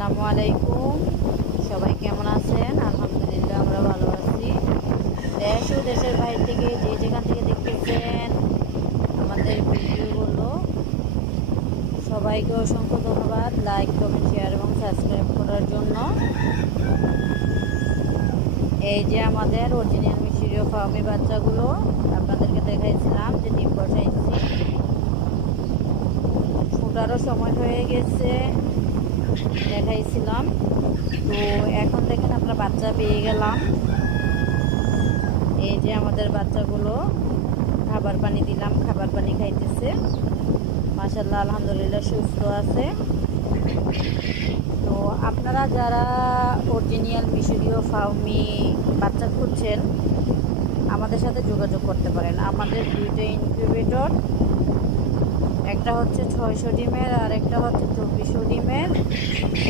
আসসালামু আলাইকুম। সবাই কেমন আছেন? আলহামদুলিল্লাহ আমরা ভালো আছি। দেশ ও দেশের বাইরে থেকে যে যেখান থেকে দেখতেছেন আমাদের ভিডিওগুলো, সবাইকে অসংখ্য ধন্যবাদ লাইক, কমেন্ট, শেয়ার এবং সাবস্ক্রাইব করার জন্য। এই যে আমাদের অরিজিনাল মিশরীয় ফার্মি বাচ্চাগুলো আপনাদেরকে দেখাইছিলাম যে ডিম বসাইছি, ফোটারও সময় হয়ে গেছে, দেখাইছিলাম। তো এখন দেখেন আমরা বাচ্চা পেয়ে গেলাম। এই যে আমাদের বাচ্চাগুলো খাবার পানি দিলাম, খাবার পানি খাইতেছে। মাশাআল্লাহ আলহামদুলিল্লাহ সুস্থ আছে। তো আপনারা যারা অরিজিনাল মিশরীয় ফার্মি বাচ্চা খুঁজছেন আমাদের সাথে যোগাযোগ করতে পারেন। আমাদের দুইটা ইনকিউবেটর, একটা হচ্ছে 600 ডিমের আর একটা হচ্ছে 2400 ডিমের।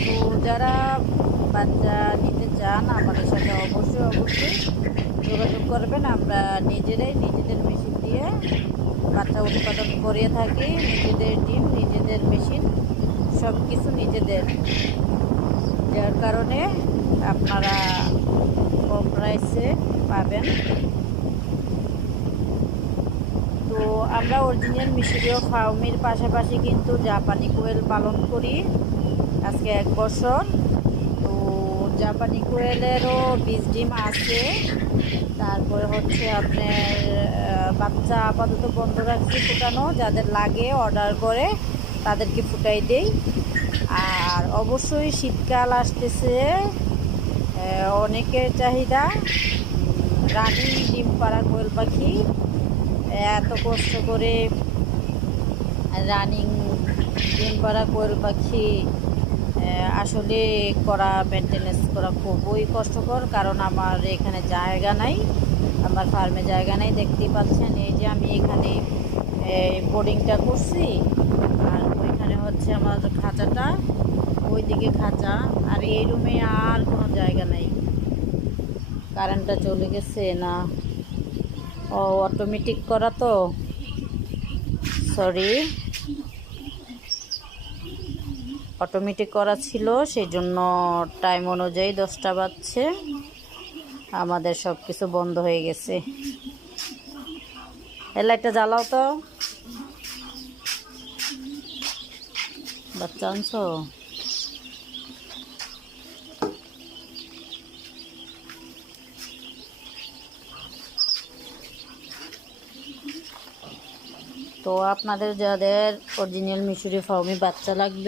তো যারা বাচ্চা নিতে চান আমাদের সাথে অবশ্যই যোগাযোগ করবেন। আমরা নিজেদের মেশিন দিয়ে বাচ্চা উৎপাদন করিয়ে থাকি, নিজেদের ডিম, নিজেদের মেশিন, সব কিছু নিজেদের, যার কারণে আপনারা কম প্রাইসে পাবেন। তো আমরা অরিজিনাল মিশরীয় ফার্মের পাশাপাশি কিন্তু জাপানি কোয়েল পালন করি আজকে 1 বছর। তো জাপানি কোয়েলেরও বীজ ডিম আছে। তারপরে হচ্ছে আপনার বাচ্চা আপাতত বন্ধ রাখছি ফুটানো, যাদের লাগে অর্ডার করে তাদেরকে ফুটাই দেই। আর অবশ্যই শীতকাল আসতেছে, অনেকের চাহিদা রানী ডিম পাড়া কোয়েল পাখি। এত কষ্ট করে রানিং ডিম পাড়া কোয়েল পাখি আসলে মেনটেনেন্স করা খুবই কষ্টকর, কারণ আমার এখানে জায়গা নাই, আমার ফার্মে জায়গা নাই। দেখতেই পাচ্ছেন এই যে আমি এখানে বোর্ডিংটা করছি, আর ওইখানে হচ্ছে আমার খাঁচাটা, ওইদিকে খাঁচা, আর এই রুমে আর কোনো জায়গা নাই। কারেন্টটা চলে গেছে না, ও অটোমেটিক করা, তো সরি, অটোমেটিক করা ছিল, সেই জন্য টাইম অনুযায়ী 10টা বাজছে, আমাদের সব কিছু বন্ধ হয়ে গেছে। এই লাইটটা জ্বালাও তো, বাচ্চা আনছো? তো আপনাদের যাদের অরিজিনাল মিশরি ফার্মি বাচ্চা লাগবে